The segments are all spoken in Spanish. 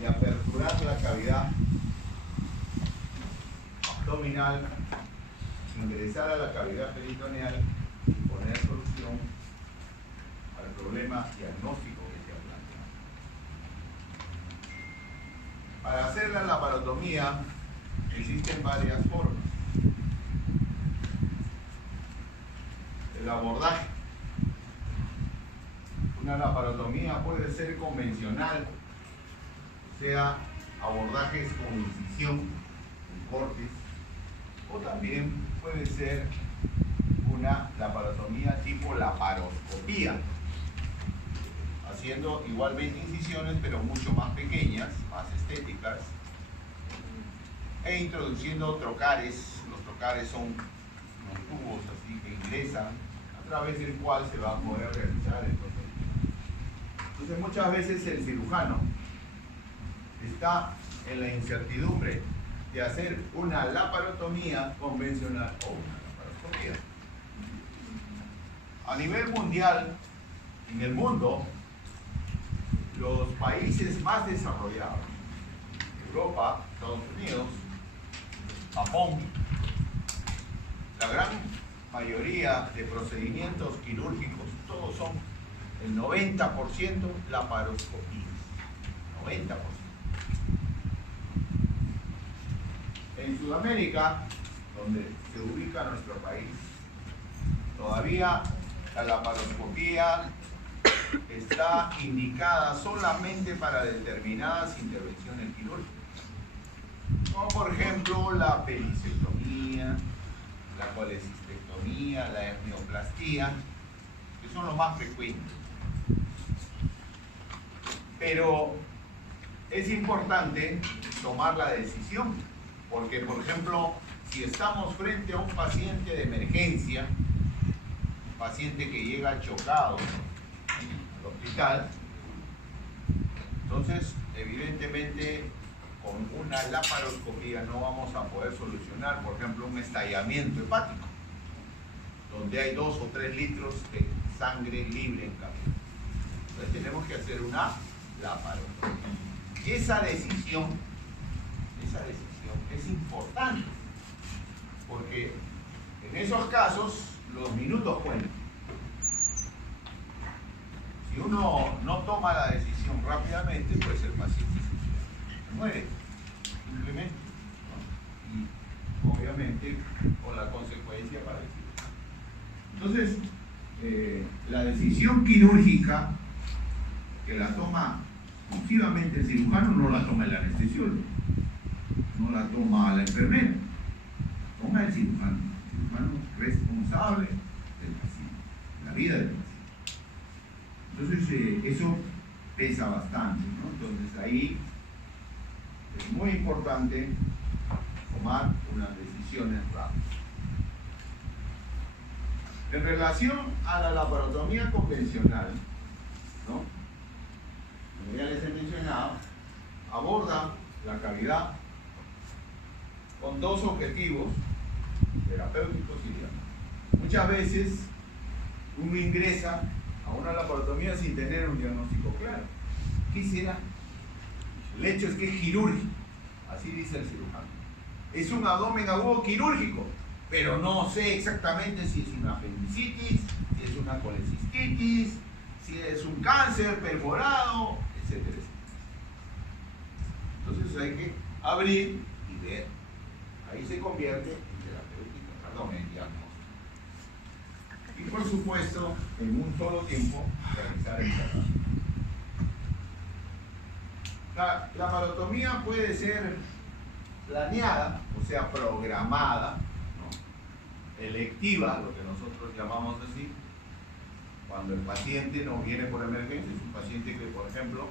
y aperturar la cavidad abdominal, ingresar a la cavidad peritoneal y poner solución al problema diagnóstico que se ha planteado. Para hacer la laparotomía existen varias formas. El abordaje. Una laparotomía puede ser convencional, o sea, abordajes con incisión, con cortes, o también puede ser una laparotomía tipo laparoscopía, haciendo igualmente incisiones pero mucho más pequeñas, más estéticas, e introduciendo trocares. Los trocares son unos tubos así que ingresan, a través del cual se va a poder realizar el procedimiento. Entonces muchas veces el cirujano está en la incertidumbre de hacer una laparotomía convencional o una laparoscopía. A nivel mundial, en el mundo, los países más desarrollados, Europa, Estados Unidos, Japón, la gran mayoría de procedimientos quirúrgicos, todos son el 90% laparoscopías, 90%. En Sudamérica, donde se ubica nuestro país, todavía la laparoscopía está indicada solamente para determinadas intervenciones quirúrgicas, como por ejemplo la perisectomía, la colecistectomía, la hernioplastia, que son los más frecuentes. Pero es importante tomar la decisión, porque por ejemplo, si estamos frente a un paciente de emergencia, un paciente que llega chocado al hospital, entonces evidentemente con una laparoscopía no vamos a poder solucionar, por ejemplo, un estallamiento hepático, donde hay 2 o 3 litros de sangre libre en cabeza. Entonces tenemos que hacer una laparoscopía. Esa decisión es importante, porque en esos casos los minutos cuentan. Si uno no toma la decisión rápidamente, pues el paciente se muere, simplemente, ¿no? Y obviamente con la consecuencia para el cirujano. Entonces, la decisión quirúrgica que la toma exclusivamente el cirujano, no la toma el anestesiólogo, no la toma la enfermera, toma el cirujano responsable del paciente, la vida del paciente. Entonces eso pesa bastante, ¿no? Entonces ahí es muy importante tomar unas decisiones rápidas. En relación a la laparotomía convencional, ¿no? Como ya les he mencionado, aborda la cavidad con 2 objetivos terapéuticos y diagnósticos. Muchas veces uno ingresa a una laparotomía sin tener un diagnóstico claro. ¿Qué será? El hecho es que es quirúrgico, así dice el cirujano. Es un abdomen agudo quirúrgico, pero no sé exactamente si es una apendicitis, si es una colecistitis, si es un cáncer perforado, etcétera, etcétera. Entonces hay que abrir y ver. Ahí se convierte en terapéutica, perdón, en diagnóstico. Y por supuesto, en un solo tiempo, realizar el tratamiento. La laparotomía puede ser planeada, o sea, programada, ¿no? Electiva, lo que nosotros llamamos así, cuando el paciente no viene por emergencia, es un paciente que, por ejemplo,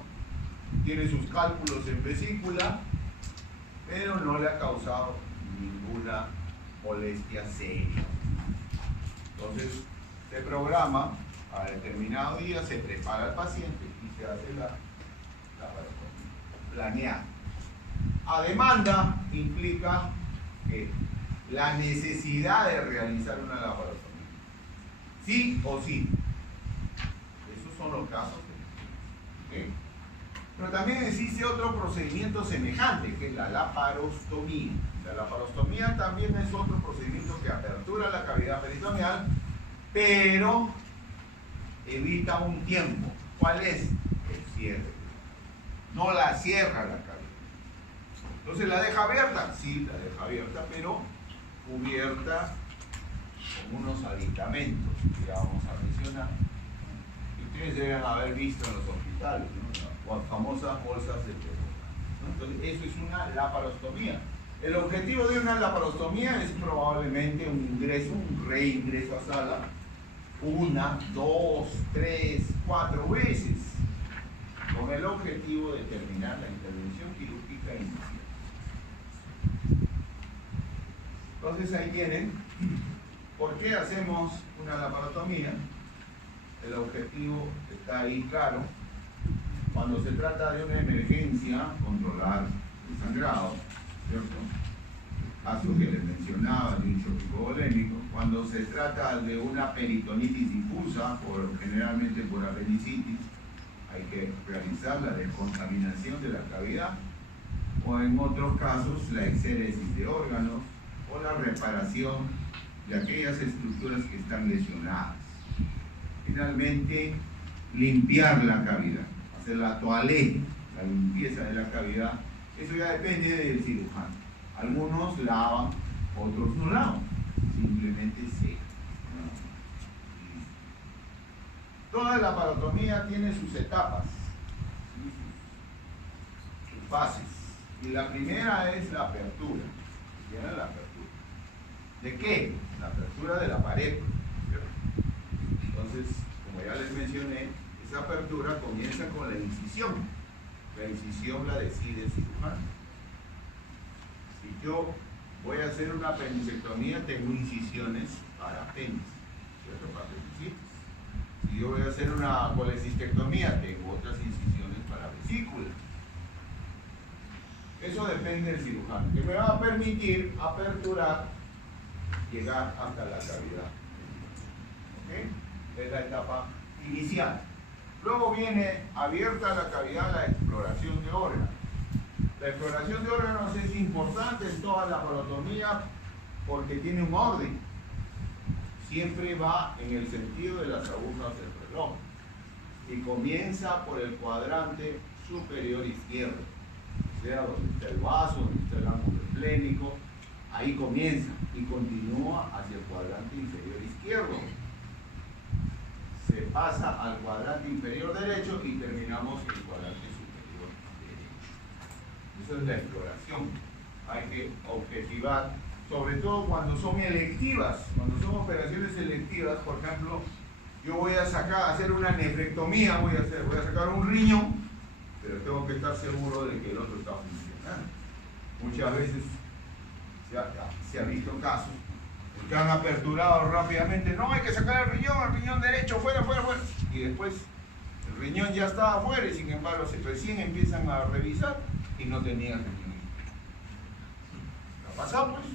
tiene sus cálculos en vesícula, pero no le ha causado ninguna molestia seria. Entonces, se programa a determinado día, se prepara el paciente y se hace la laparotomía planeada. A demanda implica que la necesidad de realizar una laparotomía. Sí o sí. Esos son los casos. ¿Okay? Pero también existe otro procedimiento semejante, que es la laparostomía. La laparostomía también es otro procedimiento que apertura la cavidad peritoneal, pero evita un tiempo. ¿Cuál es? El cierre. No la cierra la cavidad. Entonces, ¿la deja abierta? Sí, la deja abierta, pero cubierta con unos aditamentos que ya vamos a mencionar. Y ustedes deben haber visto en los hospitales, ¿no? Las famosas bolsas de peluca, ¿no? Entonces, eso es una laparostomía. El objetivo de una laparostomía es probablemente un ingreso, un reingreso a sala, 1, 2, 3, 4 veces, con el objetivo de terminar la intervención quirúrgica inicial. Entonces ahí tienen por qué hacemos una laparotomía. El objetivo está ahí claro. Cuando se trata de una emergencia, controlar el sangrado, ¿cierto? Caso que les mencionaba de un shock hipovolémico. Cuando se trata de una peritonitis difusa, generalmente por apendicitis, hay que realizar la descontaminación de la cavidad, o en otros casos la exéresis de órganos o la reparación de aquellas estructuras que están lesionadas. Finalmente, limpiar la cavidad, hacer la toilette, la limpieza de la cavidad. Eso ya depende del cirujano. Algunos lavan, otros no lavan, simplemente secan. Toda la laparotomía tiene sus etapas, sus fases. Y la primera es la apertura. ¿Tiene la apertura? ¿De qué? La apertura de la pared. ¿Cierto? Entonces, como ya les mencioné, esa apertura comienza con la incisión. La incisión la decide el cirujano. Si yo voy a hacer una apendicectomía, tengo incisiones para apéndice, ¿cierto? Para apendicitis. Si yo voy a hacer una colecistectomía, tengo otras incisiones para vesícula. Eso depende del cirujano, que me va a permitir aperturar, llegar hasta la cavidad. ¿Ok? Es la etapa inicial. Luego viene abierta la cavidad, la exploración de órganos. La exploración de órganos es importante en toda la laparotomía porque tiene un orden. Siempre va en el sentido de las agujas del reloj. Y comienza por el cuadrante superior izquierdo. O sea, donde está el vaso, donde está el ángulo esplénico. Ahí comienza y continúa hacia el cuadrante inferior izquierdo. Se pasa al cuadrante inferior derecho y terminamos en el cuadrante superior derecho. Esa es la exploración. Hay que objetivar, sobre todo cuando son electivas, cuando son operaciones selectivas. Por ejemplo, yo voy a hacer una nefrectomía, voy a sacar un riñón, pero tengo que estar seguro de que el otro está funcionando. Muchas veces se ha visto casos que han aperturado rápidamente. No, hay que sacar el riñón derecho, fuera. Y después el riñón ya estaba afuera y sin embargo recién empiezan a revisar y no tenían riñón. ¿Ha pasado pues?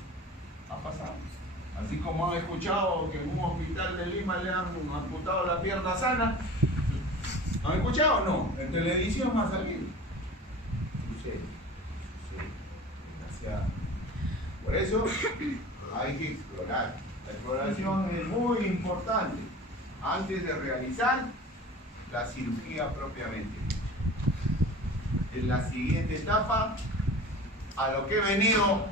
Ha pasado. Así como han escuchado que en un hospital de Lima le han amputado la pierna sana. ¿Han escuchado o no? En televisión va a salir. Sucede. Demasiado. Por eso hay que explorar. La exploración es muy importante antes de realizar la cirugía propiamente. En la siguiente etapa, a lo que he venido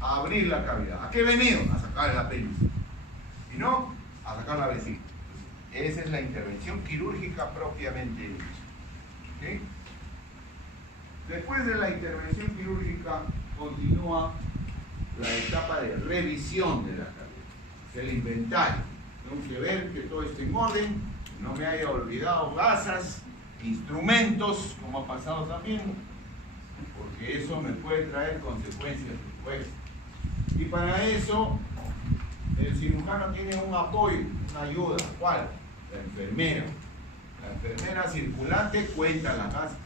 a abrir la cavidad. ¿A qué he venido? A sacar el apéndice. Y no, a sacar la vesícula. Esa es la intervención quirúrgica propiamente dicha. ¿Okay? Después de la intervención quirúrgica continúa la etapa de revisión de la cavidad. Es el inventario. Tengo que ver que todo esté en orden, que no me haya olvidado gasas, instrumentos, como ha pasado también, porque eso me puede traer consecuencias después. Y para eso el cirujano tiene un apoyo, una ayuda. ¿Cuál? La enfermera. La enfermera circulante cuenta las gasas.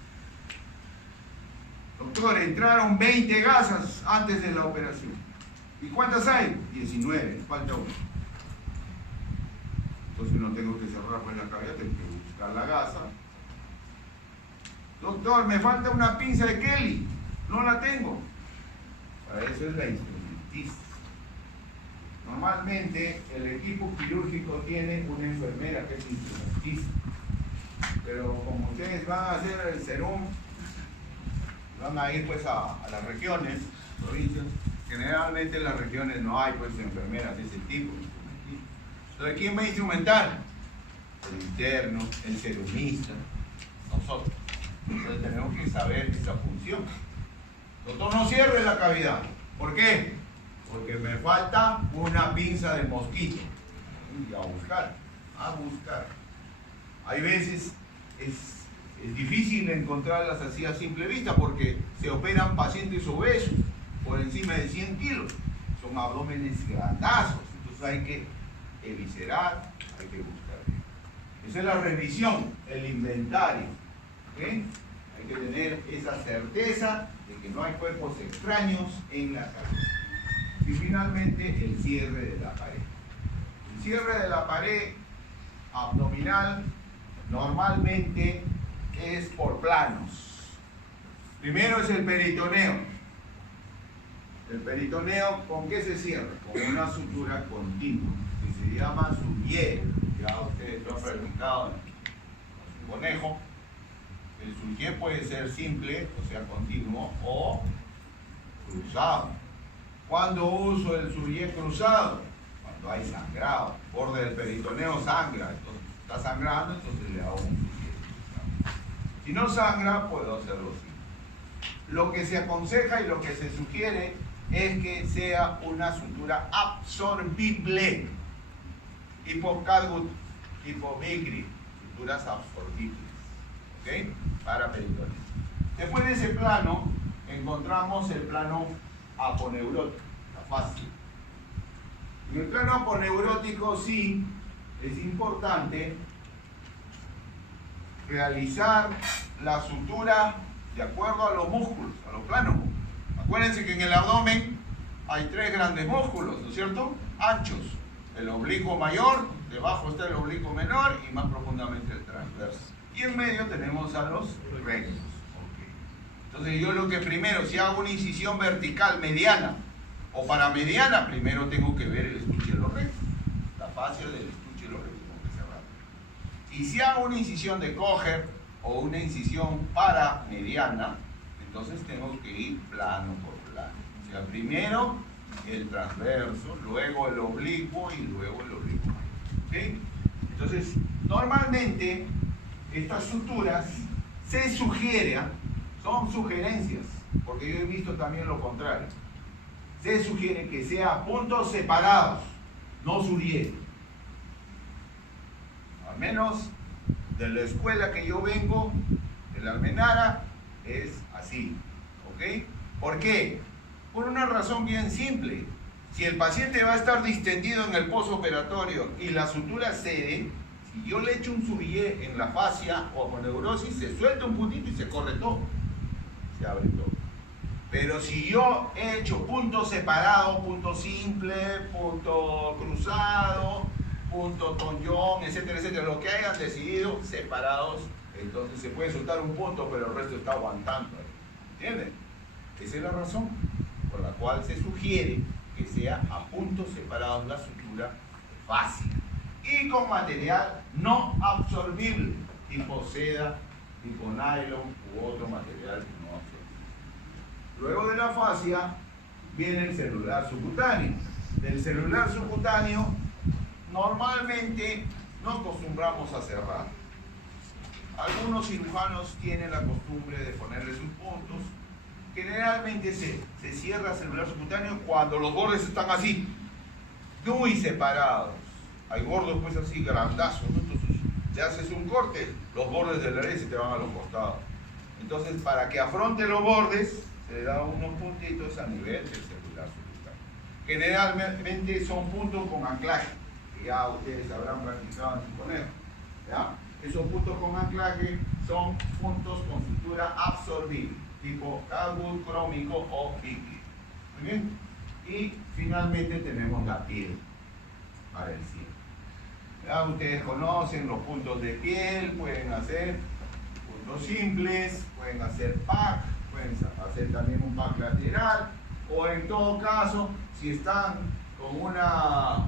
Doctor, entraron 20 gasas antes de la operación. ¿Y cuántas hay? 19, falta una. Entonces no tengo que cerrar pues la cavidad, tengo que buscar la gasa, Doctor, me falta una pinza de Kelly, no la tengo. Para eso es la instrumentista. Normalmente el equipo quirúrgico tiene una enfermera que es instrumentista. Pero como ustedes van a hacer el serum, van a ir pues a las regiones, provincias. Generalmente en las regiones no hay pues enfermeras de ese tipo. Entonces, ¿quién va a instrumentar? El interno, el serumista, nosotros. Entonces tenemos que saber esa función. Doctor, no cierre la cavidad. ¿Por qué? Porque me falta una pinza de mosquito. Y a buscar, a buscar. Hay veces es difícil encontrarlas así a simple vista porque se operan pacientes obesos por encima de 100 kilos. Son abdómenes grandazos. Entonces hay que eviscerar, hay que buscar. Esa es la revisión, el inventario. ¿Okay? Hay que tener esa certeza de que no hay cuerpos extraños en la cabeza. Y finalmente el cierre de la pared. El cierre de la pared abdominal normalmente es por planos. Primero es el peritoneo. El peritoneo, ¿con qué se cierra? Con una sutura continua, que se llama Soulier. Ya ustedes lo han practicado en su conejo. El Soulier puede ser simple, o sea, continuo, o cruzado. ¿Cuándo uso el Soulier cruzado? Cuando hay sangrado. Borde del peritoneo sangra. Entonces, está sangrando, entonces le hago un Soulier cruzado. Si no sangra, puedo hacerlo así. Lo que se aconseja y lo que se sugiere es que sea una sutura absorbible. Tipo Catgut, tipo Bigri, suturas absorbibles. ¿Ok? Para peritoneo. Después de ese plano, encontramos el plano aponeurótico, la fascia. En el plano aponeurótico sí es importante realizar la sutura de acuerdo a los músculos, a los planos. Acuérdense que en el abdomen hay 3 grandes músculos, ¿no es cierto? Anchos. El oblicuo mayor, debajo está el oblicuo menor y más profundamente el transverso. Y en medio tenemos a los rectos. Okay. Entonces yo lo que primero, si hago una incisión vertical mediana o paramediana, primero tengo que ver el estuche de los rectos. La fascia del estuche de los rectos tengo que cerrar. Y si hago una incisión de Kocher o una incisión paramediana, entonces tengo que ir plano por plano. O sea, primero el transverso, luego el oblicuo y luego el oblicuo mayor. ¿Okay? Entonces, normalmente estas suturas se sugiere, son sugerencias, porque yo he visto también lo contrario. Se sugiere que sea puntos separados, no Soulier. Al menos de la escuela que yo vengo, de la Almenara, es así. ¿Ok? ¿Por qué? Por una razón bien simple. Si el paciente va a estar distendido en el postoperatorio y la sutura cede, si yo le echo un Soulier en la fascia o aponeurosis, se suelta un puntito y se corre todo. Se abre todo. Pero si yo he hecho puntos separados, punto simple, punto cruzado, punto toñón, etcétera, etcétera, lo que hayan decidido, separados, entonces se puede soltar un punto, pero el resto está aguantando. ¿Entienden? Esa es la razón por la cual se sugiere que sea a puntos separados la sutura fácil y con material no absorbible, tipo seda, tipo nylon u otro material no absorbible. Luego de la fascia viene el celular subcutáneo. Del celular subcutáneo normalmente no acostumbramos a cerrar. Algunos cirujanos tienen la costumbre de ponerle sus puntos. Generalmente se cierra el celular subcutáneo cuando los bordes están así, muy separados. Hay bordes pues así grandazos, ¿no? Entonces le haces un corte, los bordes de la ley se te van a los costados. Entonces, para que afronte los bordes, se le da unos puntitos a nivel del celular subcutáneo. Generalmente son puntos con anclaje, que ya ustedes habrán practicado en su conejo. ¿Ya? Esos puntos con anclaje son puntos con sutura absorbible, tipo Catgut, crómico o Bigri. ¿Muy bien? Y finalmente tenemos la piel para el cierre. Ya ustedes conocen los puntos de piel, pueden hacer puntos simples, pueden hacer pack, pueden hacer también un pack lateral, o en todo caso, si están con una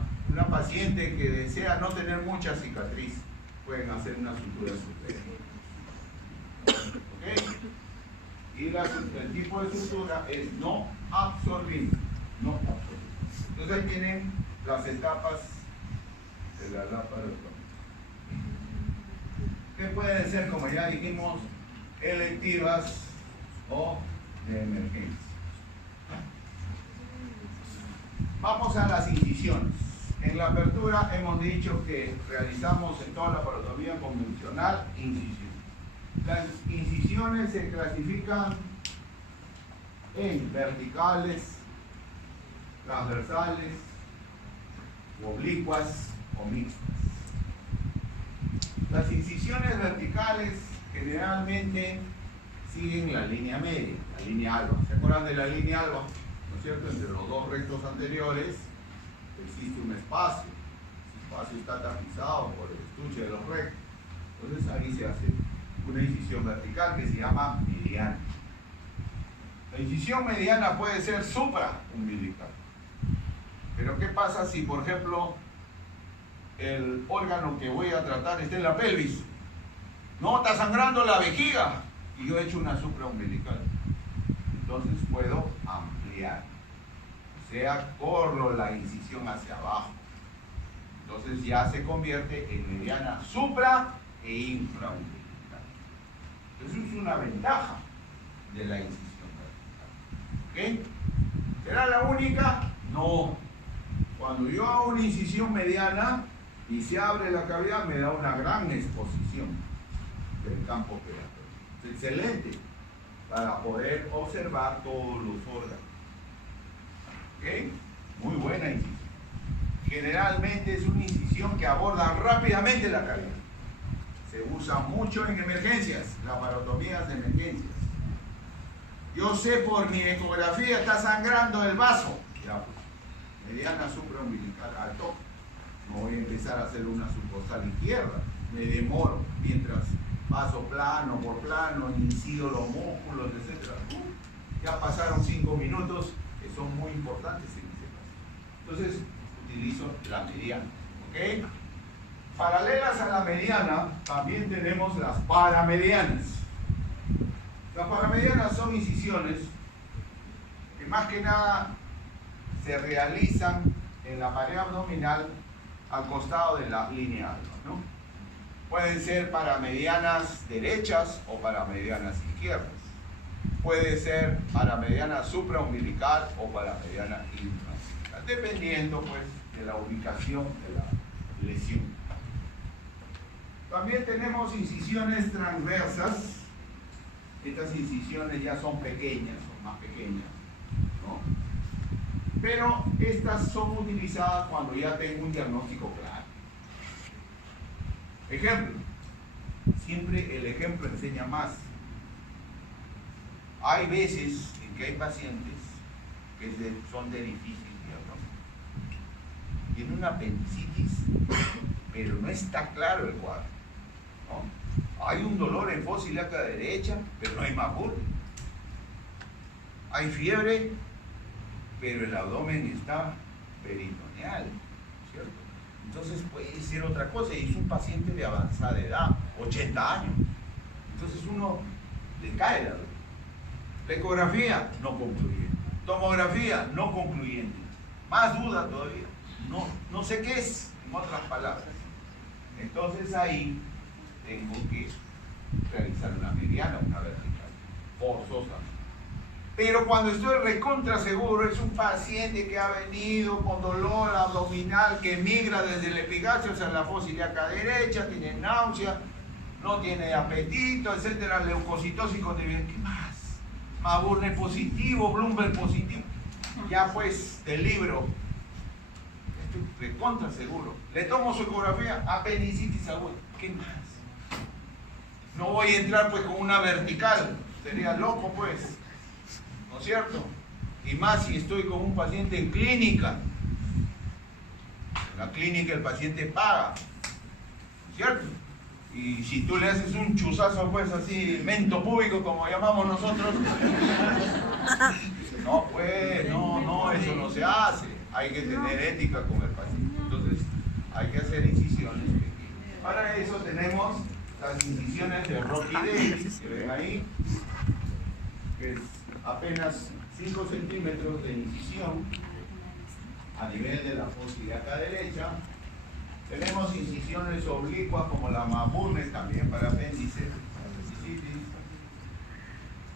paciente que desea no tener mucha cicatriz, pueden hacer una sutura superior. ¿Ok? Y el tipo de sutura es no absorbente. No absorbente. Entonces ahí tienen las etapas de la laparotomía. Que pueden ser, como ya dijimos, electivas o de emergencia. Vamos a las incisiones. En la apertura hemos dicho que realizamos en toda la laparotomía convencional incisión. Las incisiones se clasifican en verticales, transversales, oblicuas o mixtas. Las incisiones verticales generalmente siguen la línea media, la línea alba. ¿Se acuerdan de la línea alba? ¿No es cierto? Entre los dos rectos anteriores existe un espacio. Ese espacio está tapizado por el estuche de los rectos. Entonces ahí se hace una incisión vertical que se llama mediana. La incisión mediana puede ser supraumbilical. Pero ¿qué pasa si, por ejemplo, el órgano que voy a tratar está en la pelvis? No, está sangrando la vejiga y yo he hecho una supraumbilical. Entonces puedo ampliar. O sea, corro la incisión hacia abajo. Entonces ya se convierte en mediana supra e infraumbilical. Eso es una ventaja de la incisión vertical. ¿Ok? ¿Será la única? No. Cuando yo hago una incisión mediana y se abre la cavidad, me da una gran exposición del campo operatorio. Es excelente para poder observar todos los órganos. ¿Ok? Muy buena incisión. Generalmente es una incisión que aborda rápidamente la cavidad. Se usa mucho en emergencias, laparotomías de emergencias. Yo sé por mi ecografía está sangrando el vaso. Ya, pues, mediana supraumbilical alto. No voy a empezar a hacer una subcostal izquierda. Me demoro mientras paso plano por plano, incido los músculos, etc. Ya pasaron 5 minutos que son muy importantes en este caso. Entonces utilizo la mediana. ¿Ok? Paralelas a la mediana, también tenemos las paramedianas. Las paramedianas son incisiones que más que nada se realizan en la pared abdominal al costado de la línea alba, ¿no? Pueden ser paramedianas derechas o paramedianas izquierdas. Puede ser paramediana supraumbilical o paramediana infraumbilical, dependiendo pues de la ubicación de la lesión. También tenemos incisiones transversas. Estas incisiones ya son pequeñas, son más pequeñas, ¿no? Pero estas son utilizadas cuando ya tengo un diagnóstico claro. Ejemplo. Siempre el ejemplo enseña más. Hay veces en que hay pacientes que son de difícil diagnóstico. Tienen una apendicitis, pero no está claro el cuadro, ¿no? Hay un dolor en fosa ilíaca derecha, pero no hay MAPUR. Hay fiebre, pero el abdomen está peritoneal, ¿cierto? Entonces puede ser otra cosa, y es un paciente de avanzada edad, 80 años. Entonces uno le cae la duda. La ecografía, no concluyente. Tomografía, no concluyente. Más duda todavía. No sé qué es, en otras palabras. Entonces ahí tengo que realizar una mediana o una vertical, forzosamente. Pero cuando estoy recontra seguro, es un paciente que ha venido con dolor abdominal, que migra desde el epigastrio hacia la fosa ilíaca derecha, tiene náusea, no tiene apetito, etcétera, leucocitosis con debilidad. ¿Qué más? Maburne positivo, Bloomberg positivo. Ya pues, del libro, estoy recontra seguro. Le tomo su ecografía, apendicitis aguda. ¿Qué más? No voy a entrar pues con una vertical, sería loco pues, ¿no es cierto? Y más si estoy con un paciente en clínica. En la clínica el paciente paga, ¿no es cierto? Y si tú le haces un chuzazo, pues así, mento púbico, como llamamos nosotros, no, pues, no, eso no se hace. Hay que tener ética con el paciente. Entonces, hay que hacer incisiones pequeñas. Para eso tenemos las incisiones de Rocky Davis, que ven ahí, que es apenas 5 centímetros de incisión a nivel de la fosa ilíaca derecha. Tenemos incisiones oblicuas como la McBurney, también para apéndice, apendicitis.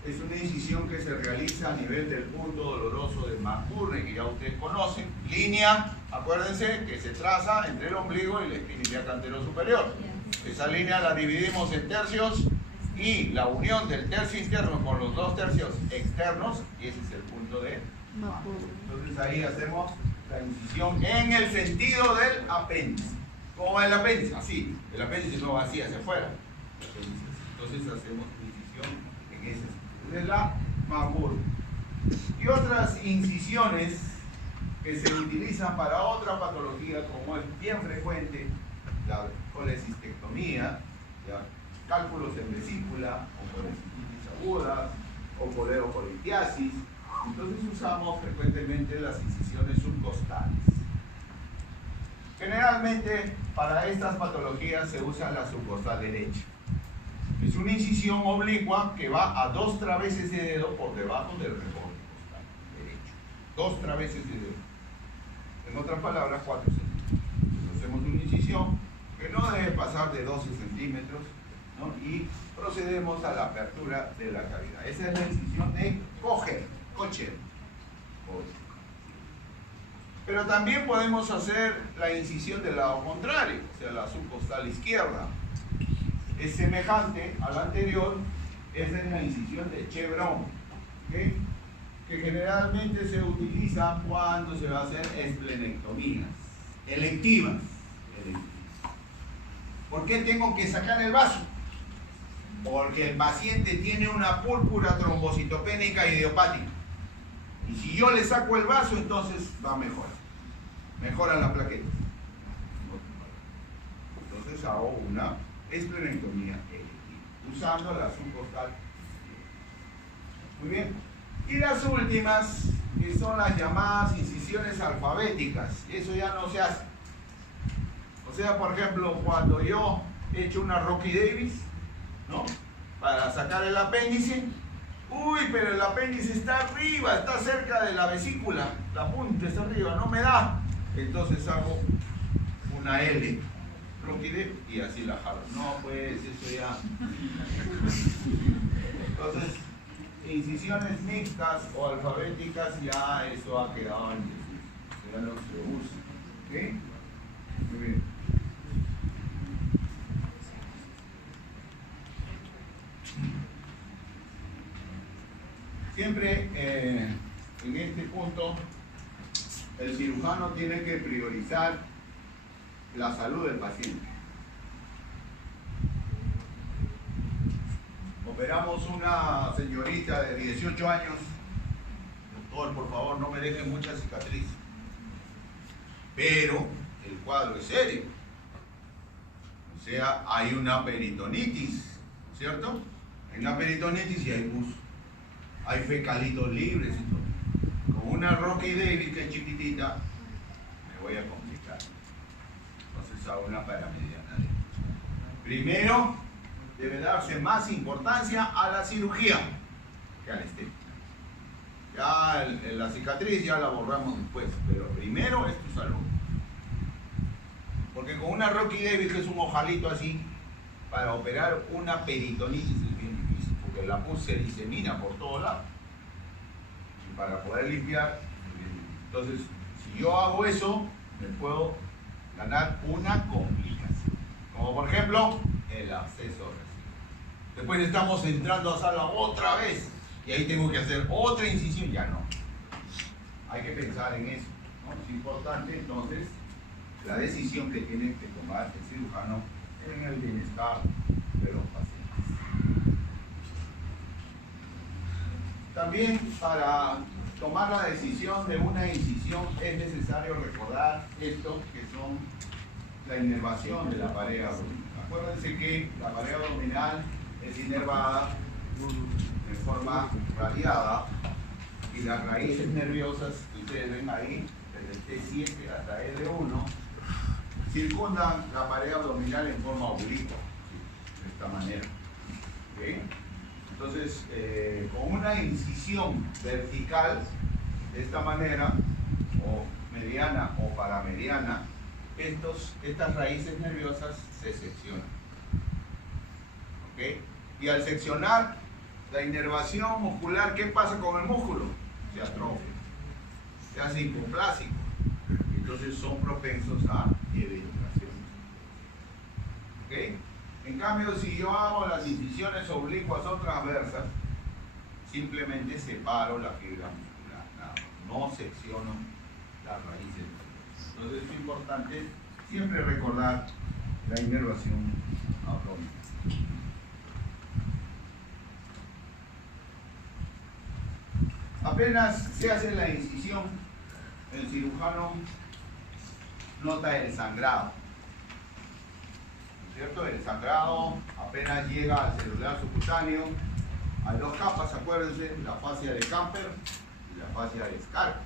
Es una incisión que se realiza a nivel del punto doloroso de McBurney, que ya ustedes conocen. Línea, acuérdense, que se traza entre el ombligo y la espina ilíaca anterosuperior. Esa línea la dividimos en tercios y la unión del tercio interno con los dos tercios externos, y ese es el punto de McBurney. Entonces ahí hacemos la incisión en el sentido del apéndice. ¿Cómo va el apéndice? Así, el apéndice no va así hacia afuera. Entonces hacemos incisión en ese sentido. De la McBurney. Y otras incisiones que se utilizan para otra patología, como es bien frecuente, la colecistectomía, ¿ya? Cálculos en vesícula, o colecistitis aguda, o coledocolitiasis. Entonces usamos frecuentemente las incisiones subcostales. Generalmente para estas patologías se usa la subcostal derecha. Es una incisión oblicua que va a 2 traveses de dedo por debajo del reborde costal derecho. 2 traveses de dedo. En otras palabras, 4 centímetros. Entonces hacemos una incisión que no debe pasar de 12 centímetros, ¿no? Y procedemos a la apertura de la cavidad. Esa es la incisión de coger. Pero también podemos hacer la incisión del lado contrario, o sea, la subcostal izquierda. Es semejante a la anterior, esa es la incisión de Chevron, ¿okay? Que generalmente se utiliza cuando se va a hacer esplenectomías electivas. ¿Por qué tengo que sacar el vaso? Porque el paciente tiene una púrpura trombocitopénica idiopática. Y si yo le saco el vaso, entonces va a mejorar. Mejora la plaqueta. Entonces hago una esplenectomía electiva, usando la subcostal. Muy bien. Y las últimas, que son las llamadas incisiones alfabéticas. Eso ya no se hace. O sea, por ejemplo, cuando yo he hecho una Rocky Davis, ¿no? Para sacar el apéndice. Uy, pero el apéndice está arriba, está cerca de la vesícula, la punta está arriba, no me da. Entonces hago una L, Rocky Davis, y así la jalo. No, pues eso ya. Entonces, incisiones mixtas o alfabéticas, ya eso ha quedado en desuso. Ya no se usa. ¿Ok? Muy bien. Siempre en este punto el cirujano tiene que priorizar la salud del paciente. Operamos una señorita de 18 años. Doctor, por favor, no me dejen mucha cicatriz. Pero el cuadro es serio. O sea, hay una peritonitis, ¿cierto? Hay una peritonitis y hay pus. Hay fecalitos libres y todo. Con una Rocky Davis que es chiquitita, me voy a complicar. Entonces hago una paramediana. Primero, debe darse más importancia a la cirugía que a la estética. Ya la cicatriz ya la borramos después, pero primero es tu salud. Porque con una Rocky Davis, que es un ojalito así, para operar una peritonitis es bien difícil, porque la pus se disemina por todos lados. Y para poder limpiar, entonces, si yo hago eso, me puedo ganar una complicación. Como por ejemplo, el absceso residual. Después estamos entrando a sala otra vez, y ahí tengo que hacer otra incisión, ya no. Hay que pensar en eso, ¿no? Es importante entonces la decisión que tiene que tomar el cirujano en el bienestar de los pacientes. También para tomar la decisión de una incisión es necesario recordar esto, que son la inervación de la pared abdominal. Acuérdense que la pared abdominal es inervada en forma radiada y las raíces nerviosas que ustedes ven ahí, desde el T7 hasta L1, circundan la pared abdominal en forma oblicua, de esta manera. ¿Okay? Entonces, con una incisión vertical, de esta manera, o mediana o paramediana, estas raíces nerviosas se seccionan. ¿Okay? Y al seccionar la inervación muscular, ¿qué pasa con el músculo? Se atrofia, se hace hipoplásico. Entonces son propensos a edecuación. ¿Okay? En cambio, si yo hago las incisiones oblicuas o transversas, simplemente separo la fibra muscular, nada, no secciono las raíces. Entonces es importante siempre recordar la inervación abdominal. Apenas se hace la incisión, el cirujano nota el sangrado. ¿Cierto? El sangrado apenas llega al celular subcutáneo. Hay dos capas, acuérdense, la fascia de Camper y la fascia de Scarpa.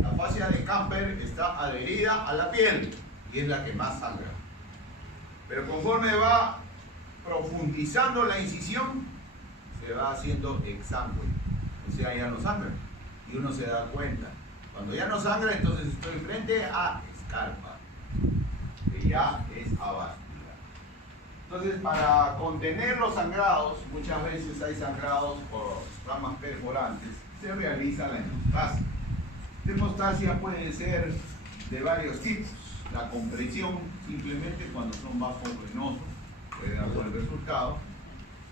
La fascia de Camper está adherida a la piel y es la que más sangra. Pero conforme va profundizando la incisión, se va haciendo exangüe. O sea, ya no sangra. Y uno se da cuenta. Cuando ya no sangra, entonces estoy frente a Scarpa, que ya es avascular. Entonces, para contener los sangrados, muchas veces hay sangrados por ramas perforantes, se realiza la hemostasia. La hemostasia puede ser de varios tipos. La compresión, simplemente cuando son vasos venosos, puede dar buen resultado.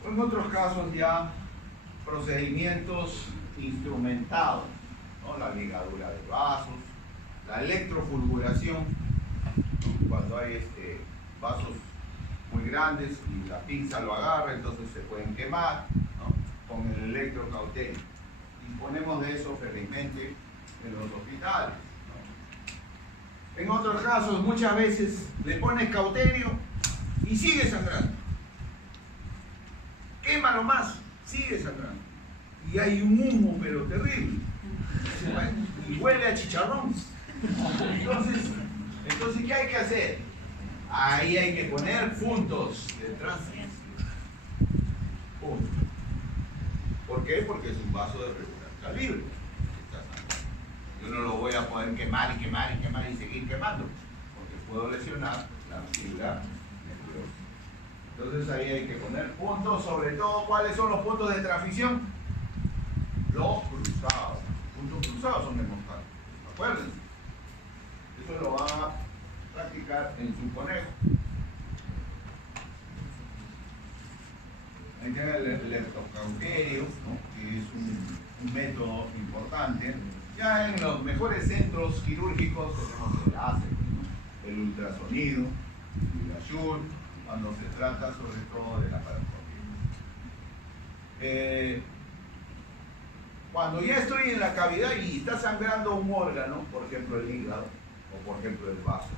O en otros casos ya procedimientos instrumentados, ¿no? La ligadura de vasos, la electrofulguración, ¿no? Cuando hay vasos muy grandes y la pinza lo agarra, entonces se pueden quemar, ¿no? Con el electrocauterio. Disponemos de eso felizmente en los hospitales, ¿no? En otros casos, muchas veces le pones cauterio y sigue sangrando. Quémalo más, sigue sangrando. Y hay un humo, pero terrible. Y huele a chicharrón. Entonces, ¿qué hay que hacer? Ahí hay que poner puntos de transmisión. Puntos. ¿Por qué? Porque es un vaso de regular calibre. Yo no lo voy a poder quemar y quemar y quemar y seguir quemando, porque puedo lesionar la fibra nerviosa. Entonces ahí hay que poner puntos, sobre todo, ¿cuáles son los puntos de transmisión? Los cruzados. Los puntos cruzados son hemostáticos. Acuérdense. Eso lo van a practicar en su conejo. Ahí tiene el electrocauterio, ¿no? Que es un método importante. Ya en los mejores centros quirúrgicos tenemos el láser, ¿no? El ultrasonido, el Azure, cuando se trata sobre todo de la paroscopia. Cuando ya estoy en la cavidad y está sangrando un órgano, por ejemplo el hígado o por ejemplo el vaso,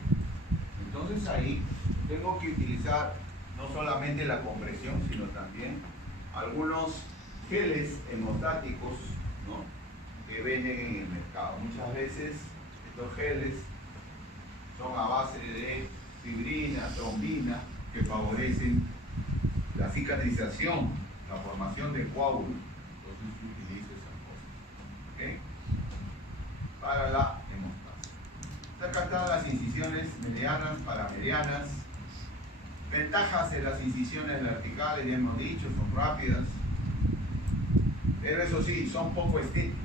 entonces ahí tengo que utilizar no solamente la compresión, sino también algunos geles hemostáticos, ¿no? Que venden en el mercado. Muchas veces estos geles son a base de fibrina, trombina, que favorecen la cicatrización, la formación de coágulos. Entonces utilizo esas cosas. ¿Okay? Para la hemostasia. Acá están las incisiones medianas, paramedianas. Ventajas de las incisiones verticales, ya hemos dicho, son rápidas. Pero eso sí, son poco estéticas,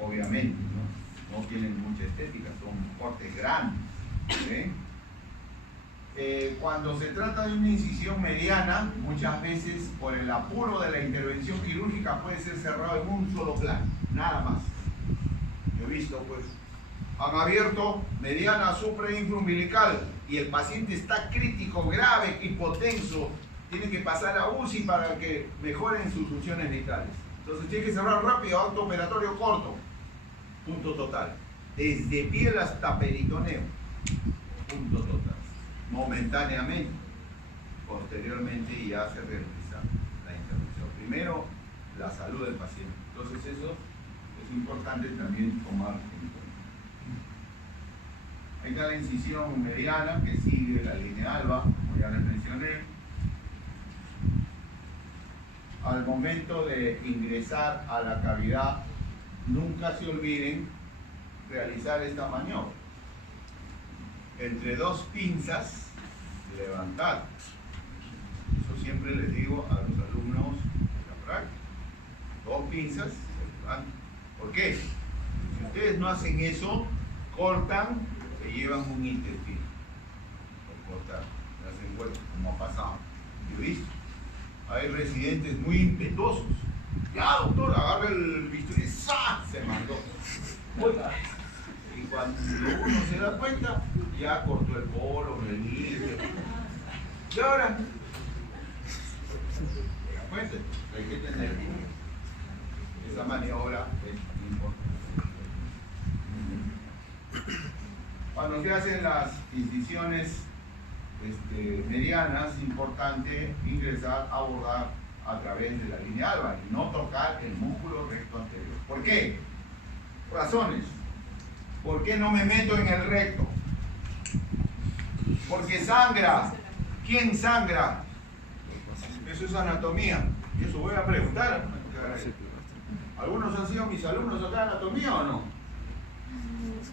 obviamente, ¿no? No tienen mucha estética, son cortes grandes. ¿Okay? Cuando se trata de una incisión mediana, muchas veces por el apuro de la intervención quirúrgica puede ser cerrado en un solo plano, nada más. Yo he visto, pues, han abierto mediana suprainfraumbilical y el paciente está crítico, grave, hipotenso, tiene que pasar a UCI para que mejoren sus funciones vitales. Entonces tiene que cerrar rápido, acto operatorio corto, punto total. Desde piel hasta peritoneo, punto total. Momentáneamente. posteriormente ya se realiza la intervención. Primero, la salud del paciente. Entonces eso es importante también tomar en cuenta. Ahí está la incisión mediana que sigue la línea alba, como ya les mencioné. Al momento de ingresar a la cavidad, nunca se olviden realizar esta maniobra. Entre dos pinzas, levantar. Eso siempre les digo a los alumnos de la práctica. Dos pinzas, se levantan. ¿Por qué? Si ustedes no hacen eso, cortan, se llevan un intestino. Por cortar, se hacen vueltas, como ha pasado. Yo he visto. Hay residentes muy impetuosos. Ya, doctor, agarra el bisturí, ¡zah! Se mandó. Oiga. Y cuando uno se da cuenta, ya cortó el colon, el hígado. Y ahora, ¿se dan cuenta? Hay que tener esa maniobra, es importante. Cuando se hacen las incisiones medianas, es importante ingresar, abordar a través de la línea alba y no tocar el músculo recto anterior. ¿Por qué? Razones. ¿Por qué no me meto en el recto? Porque sangra. ¿Quién sangra? Eso es anatomía. Y eso voy a preguntar. ¿Algunos han sido mis alumnos acá de anatomía o no?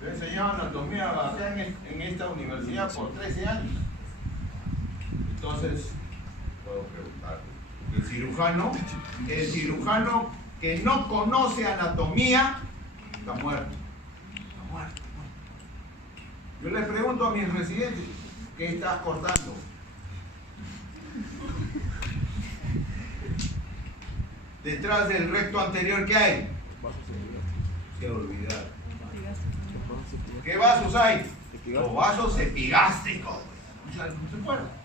He enseñado anatomía acá en esta universidad por 13 años. Entonces, puedo preguntar. El cirujano que no conoce anatomía está muerto. Está muerto. Yo les pregunto a mis residentes, ¿qué estás cortando? Detrás del recto anterior, ¿qué hay? Se olvidaron. ¿Qué vasos hay? Los vasos epigástricos. No se acuerdan.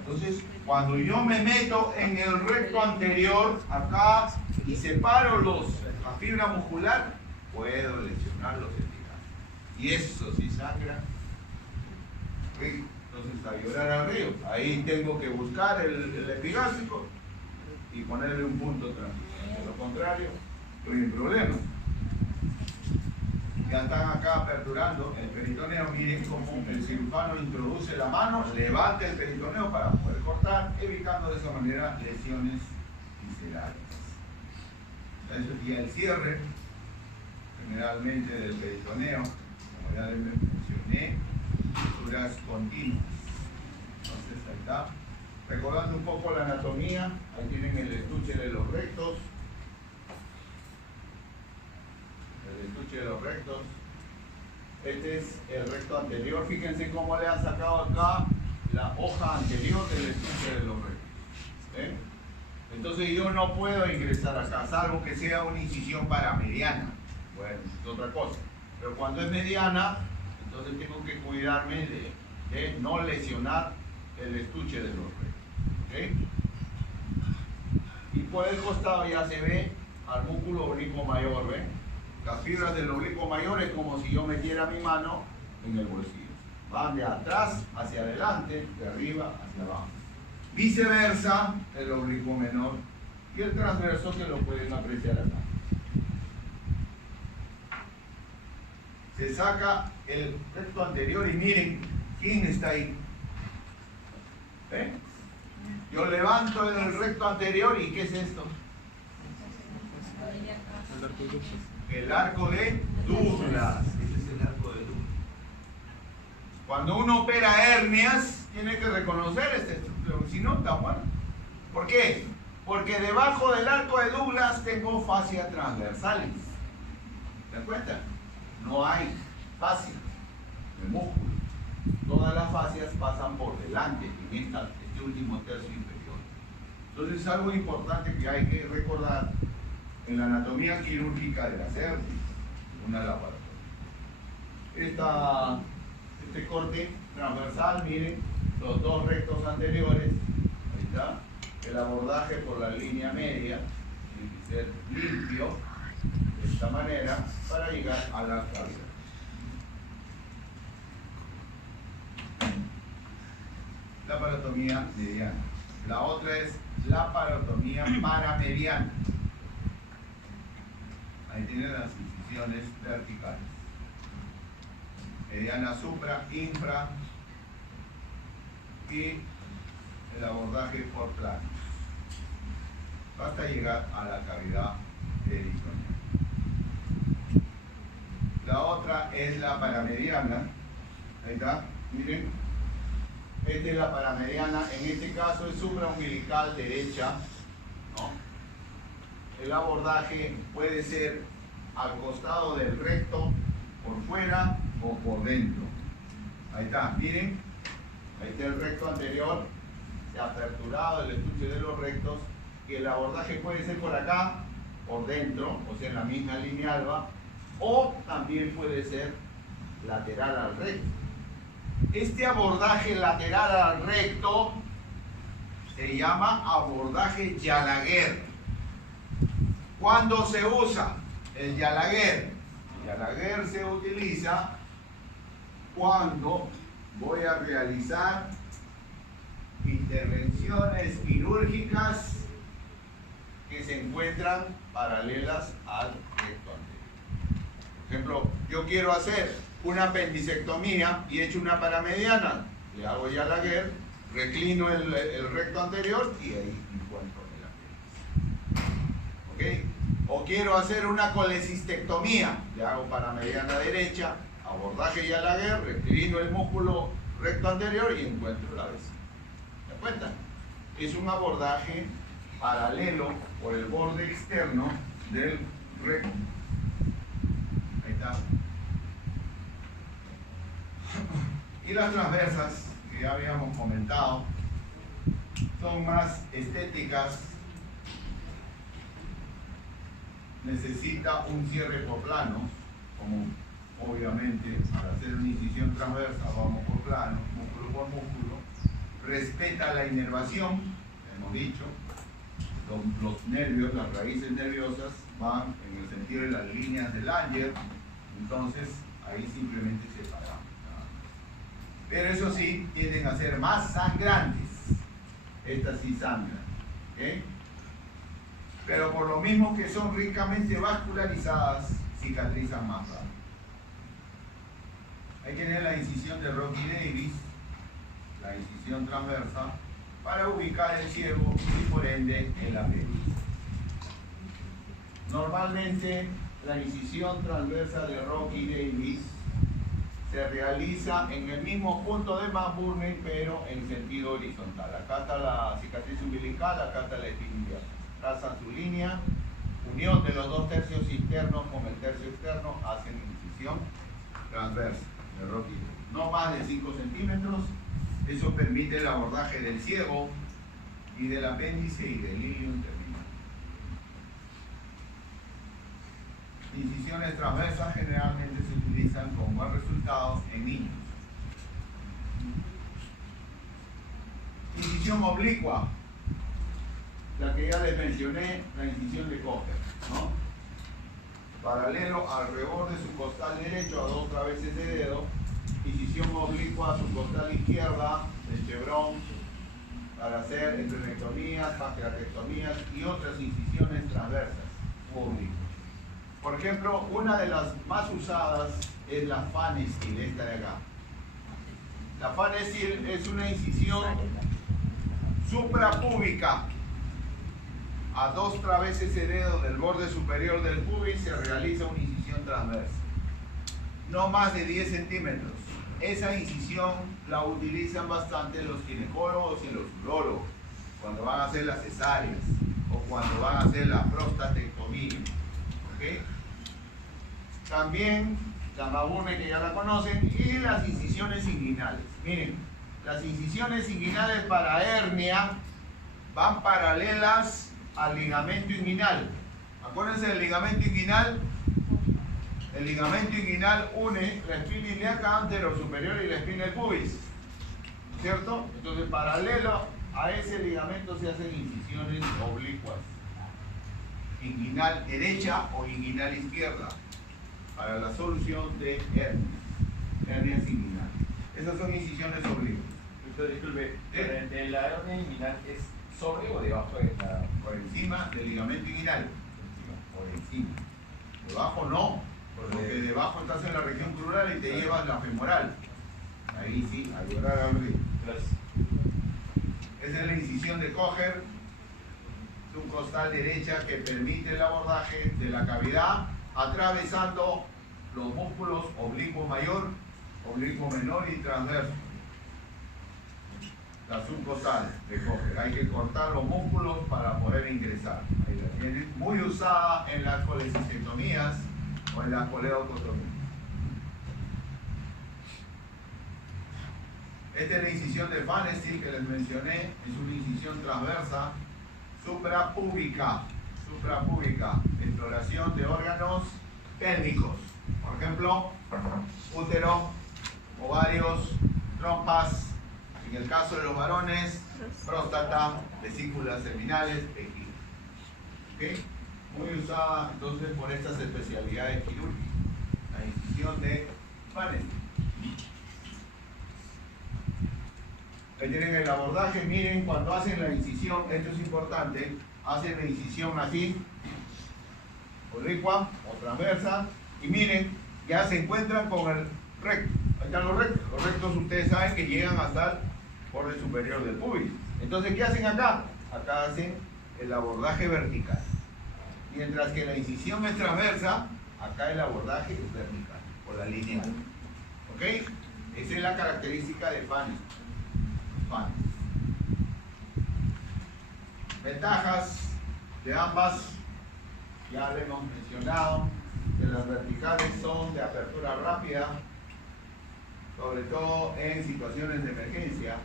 Entonces, cuando yo me meto en el recto anterior, acá, y separo la fibra muscular, puedo lesionar los epigastros. Y eso sí sangra. Entonces, a llorar al río. Ahí tengo que buscar el epigástrico y ponerle un punto tranquilo. De lo contrario, estoy en problemas. Ya están acá aperturando el peritoneo. Miren cómo el cirujano introduce la mano, levanta el peritoneo para poder cortar, evitando de esa manera lesiones viscerales. Eso sería el cierre, generalmente del peritoneo, como ya les mencioné, suturas continuas. Entonces ahí está. Recordando un poco la anatomía, ahí tienen el estuche de los rectos. El estuche de los rectos. Este es el recto anterior. Fíjense cómo le han sacado acá la hoja anterior del estuche de los rectos. Entonces yo no puedo ingresar acá, salvo que sea una incisión paramediana. Bueno, es otra cosa. Pero cuando es mediana, entonces tengo que cuidarme de no lesionar el estuche de los rectos. Y por el costado ya se ve al músculo oblicuo mayor, ¿ven? Las fibras del oblicuo mayor es como si yo metiera mi mano en el bolsillo. Van de atrás hacia adelante, de arriba hacia abajo. Viceversa, el oblicuo menor y el transverso, que lo pueden apreciar acá. Se saca el recto anterior y miren quién está ahí. ¿Ven? Yo levanto el recto anterior y ¿qué es esto? El arco de Douglas. Ese es el arco de Douglas. Cuando uno opera hernias, tiene que reconocer esta estructura, si no, está muerto. ¿Por qué? Porque debajo del arco de Douglas tengo fascia transversalis. ¿Se dan cuenta? No hay fascia de músculo. Todas las fascias pasan por delante en este último tercio inferior. Entonces es algo importante que hay que recordar en la anatomía quirúrgica de las hernias, una laparatoria. Este corte transversal, miren, los dos rectos anteriores, ahí está, el abordaje por la línea media, tiene que ser limpio, de esta manera, para llegar a la cavidad. La laparotomía mediana. La otra es laparotomía paramediana. Ahí tienen las incisiones verticales. Mediana supra, infra y el abordaje por plano. Hasta llegar a la cavidad peritoneal. La otra es la paramediana. Ahí está, miren. Esta es la paramediana, en este caso es supraumbilical derecha, ¿no? El abordaje puede ser al costado del recto, por fuera o por dentro. Ahí está, miren, ahí está el recto anterior, se ha aperturado el estuche de los rectos, y el abordaje puede ser por acá, por dentro, o sea en la misma línea alba, o también puede ser lateral al recto. Este abordaje lateral al recto se llama abordaje Gallagher. ¿Cuándo se usa el Gallagher? El Gallagher se utiliza cuando voy a realizar intervenciones quirúrgicas que se encuentran paralelas al recto anterior. Por ejemplo, yo quiero hacer una apendicectomía y he hecho una paramediana, le hago Gallagher, reclino el recto anterior y ahí encuentro el apéndice. ¿Ok? O quiero hacer una colecistectomía, le hago paramediana derecha, abordaje Gallagher, reclino el músculo recto anterior y encuentro la vesícula. ¿Se dan cuenta? Es un abordaje paralelo por el borde externo del recto. Ahí está. Y las transversas, que ya habíamos comentado, son más estéticas. Necesita un cierre por planos, como obviamente para hacer una incisión transversa vamos por plano, músculo por músculo. Respeta la inervación, hemos dicho, los nervios, las raíces nerviosas van en el sentido de las líneas de Langer, entonces ahí simplemente separamos. Pero eso sí, tienden a ser más sangrantes. Estas sí sangran. ¿Okay? Pero por lo mismo que son ricamente vascularizadas, cicatrizan más rápido. Hay que tener la incisión de Rocky Davis, la incisión transversa, para ubicar el ciego y por ende el apéndice. Normalmente la incisión transversa de Rocky Davis se realiza en el mismo punto de Van Buren, pero en sentido horizontal. Acá está la cicatriz umbilical, acá está la espina interna. Trazan su línea, unión de los dos tercios internos con el tercio externo, hacen incisión transversa de Rocky. No más de 5 centímetros. Eso permite el abordaje del ciego y del apéndice y del ilium terminal. Incisiones transversas generalmente se utilizan con buen resultado en niños. Incisión oblicua, la que ya les mencioné, la incisión de Cocker, ¿no? Paralelo al reborde de su costal derecho a 2 traveses de dedo, incisión oblicua a su costal izquierda de Chevron para hacer emprenectomías, pancreatectomías y otras incisiones transversas u oblicuas. Por ejemplo, una de las más usadas es la Phanestil, esta de acá. La Phanestil es una incisión suprapúbica. A 2 traveses de dedo del borde superior del pubis se realiza una incisión transversa. No más de 10 centímetros. Esa incisión la utilizan bastante los ginecólogos y los urólogos cuando van a hacer las cesáreas o cuando van a hacer la prostatectomía. ¿Okay? También la Van Buren, que ya la conocen, y las incisiones inguinales. Miren, las incisiones inguinales para hernia van paralelas al ligamento inguinal. Acuérdense del ligamento inguinal. El ligamento inguinal une la espina ilíaca anterosuperior y la espina del pubis, ¿cierto? Entonces, paralelo a ese ligamento se hacen incisiones oblicuas, inguinal derecha o inguinal izquierda, para la solución de hernias inguinales. Esas son incisiones oblicuas. Doctor, disculpe, ¿el aorta inguinal es sobre o debajo de la...? Por encima del ligamento inguinal. Por encima. Debajo no, porque debajo estás en la región crural y te llevas la femoral. Ahí sí, a llorar a abrir. Esa es la incisión de Kocher, subcostal derecha, que permite el abordaje de la cavidad atravesando los músculos oblicuo mayor, oblicuo menor y transverso. La subcostal de Kocher. Hay que cortar los músculos para poder ingresar. Ahí la tienen. Muy usada en las colecistectomías o en las coledocotomías. Esta es la incisión de Pfannestil que les mencioné. Es una incisión transversa suprapúbica. Exploración de órganos pélvicos. Por ejemplo, útero, ovarios, trompas. En el caso de los varones, próstata, vesículas seminales, vejiga. ¿Okay? Muy usada entonces por estas especialidades quirúrgicas. La incisión de Pfannestil. Ahí tienen el abordaje. Miren, cuando hacen la incisión, esto es importante, hacen la incisión así, oblicua o transversa, y miren, ya se encuentran con el recto. Ahí están los rectos. Los rectos ustedes saben que llegan hasta el borde superior del pubis. Entonces, ¿qué hacen acá? Acá hacen el abordaje vertical. Mientras que la incisión es transversa, acá el abordaje es vertical, por la línea. ¿Ok? Esa es la característica de Pfannestil. Ventajas de ambas, ya le hemos mencionado, que las verticales son de apertura rápida, sobre todo en situaciones de emergencia.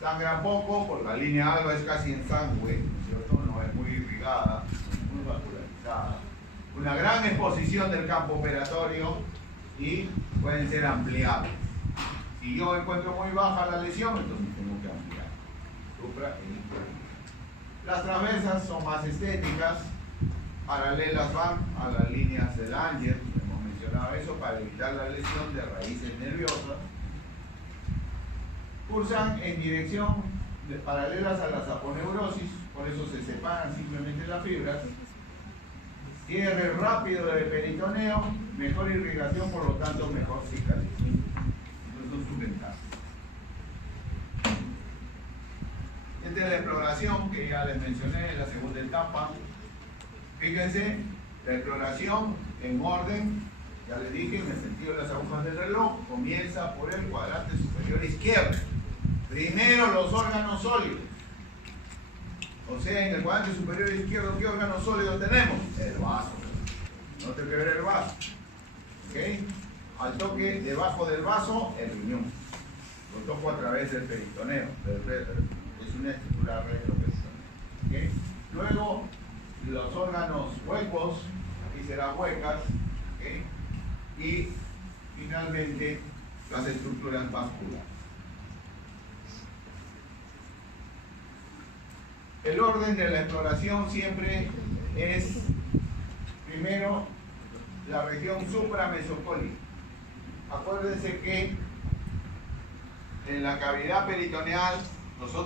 Sangra poco, por la línea alba es casi en sangre, ¿no es cierto? No es muy irrigada, muy vascularizada. Una gran exposición del campo operatorio y pueden ser ampliables. Si yo encuentro muy baja la lesión, entonces tengo que ampliar. Supra e inferior. Las transversas son más estéticas, paralelas van a las líneas de Langer, hemos mencionado eso, para evitar la lesión de raíces nerviosas. Cursan en dirección paralelas a la saponeurosis, por eso se separan simplemente las fibras. Cierre rápido del peritoneo, mejor irrigación, por lo tanto mejor cicatrización. Son sus ventajas. Esta es la exploración que ya les mencioné en la segunda etapa. Fíjense, la exploración en orden, ya les dije, en el sentido de las agujas del reloj, comienza por el cuadrante superior izquierdo. Primero los órganos sólidos. O sea, en el cuadrante superior izquierdo, ¿qué órganos sólidos tenemos? El vaso. No te que ver el vaso. ¿Ok? Al toque debajo del vaso, el riñón. Lo toco a través del peritoneo. Es una estructura retroperitoneo. ¿Okay? Luego, los órganos huecos, aquí serán huecas. ¿Okay? Y finalmente, las estructuras vasculares. El orden de la exploración siempre es, primero, la región supramesocólica. Acuérdense que en la cavidad peritoneal nosotros